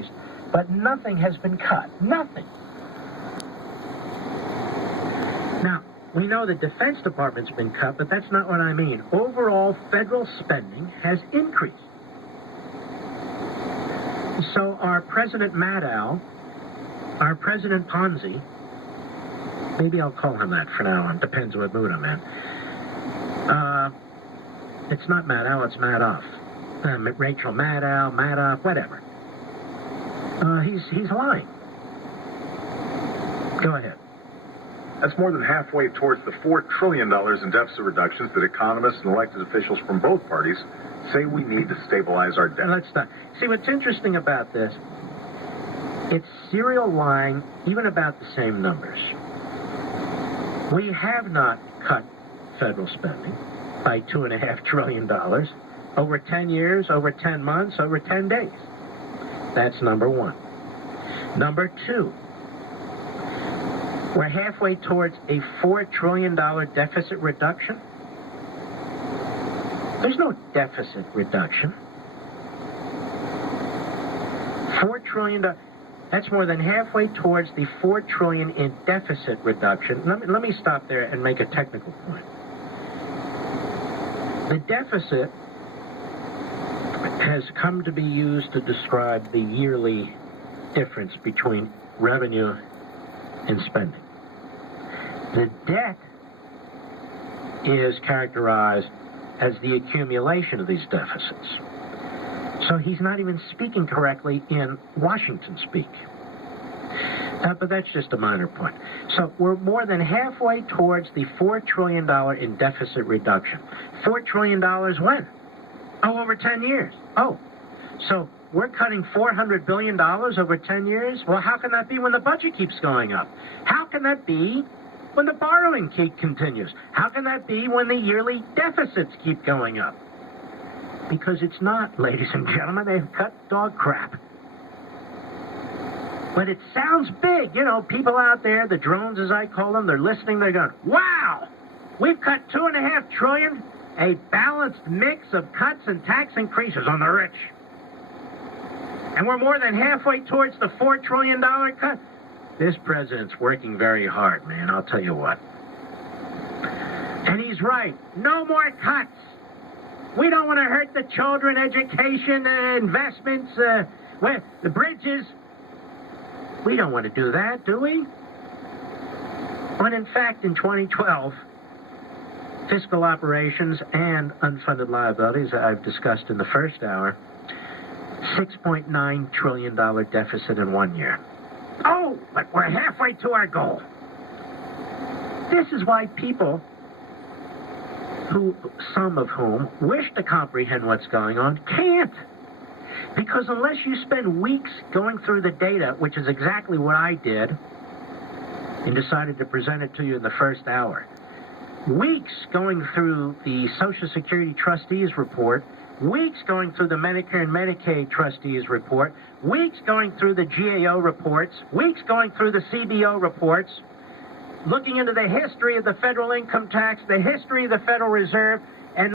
increased, but nothing has been cut. Nothing. Now, we know the Defense Department's been cut, but that's not what I mean. Overall, federal spending has increased. So our President Maddow, our President Ponzi, maybe I'll call him that for now on, depends what mood I'm in. It's not Maddow, it's Madoff. Rachel Maddow, Madoff, whatever. He's lying. Go ahead. That's more than halfway towards the $4 trillion in deficit reductions that economists and elected officials from both parties say we need to stabilize our debt. Let's stop. See, what's interesting about this, it's serial lying even about the same numbers. We have not cut federal spending by $2.5 trillion over 10 years, over 10 months, over 10 days. That's number one. Number two, we're halfway towards a $4 trillion deficit reduction. There's no deficit reduction. $4 trillion, that's more than halfway towards the $4 trillion in deficit reduction. Let me stop there and make a technical point. The deficit has come to be used to describe the yearly difference between revenue and spending. The debt is characterized as the accumulation of these deficits. So he's not even speaking correctly in Washington speak. But that's just a minor point. So we're more than halfway towards the $4 trillion in deficit reduction. $4 trillion when? Oh, over 10 years. Oh, so we're cutting $400 billion over 10 years? Well, how can that be when the budget keeps going up? How can that be when the borrowing continues? How can that be when the yearly deficits keep going up? Because it's not, ladies and gentlemen. They've cut dog crap. But it sounds big. You know, people out there, the drones as I call them, they're listening, they're going, wow, we've cut $2.5 trillion, a balanced mix of cuts and tax increases on the rich. And we're more than halfway towards the $4 trillion cut. This president's working very hard, man, I'll tell you what. And he's right. No more cuts. We don't want to hurt the children, education, investments, the bridges. We don't want to do that, do we? When in fact, in 2012, fiscal operations and unfunded liabilities, I've discussed in the first hour, $6.9 trillion deficit in 1 year. Oh, but we're halfway to our goal. This is why people, some of whom wish to comprehend what's going on, can't. Because unless you spend weeks going through the data, which is exactly what I did, and decided to present it to you in the first hour, weeks going through the Social Security Trustees report, weeks going through the Medicare and Medicaid Trustees report, weeks going through the GAO reports, weeks going through the CBO reports, looking into the history of the federal income tax, the history of the Federal Reserve,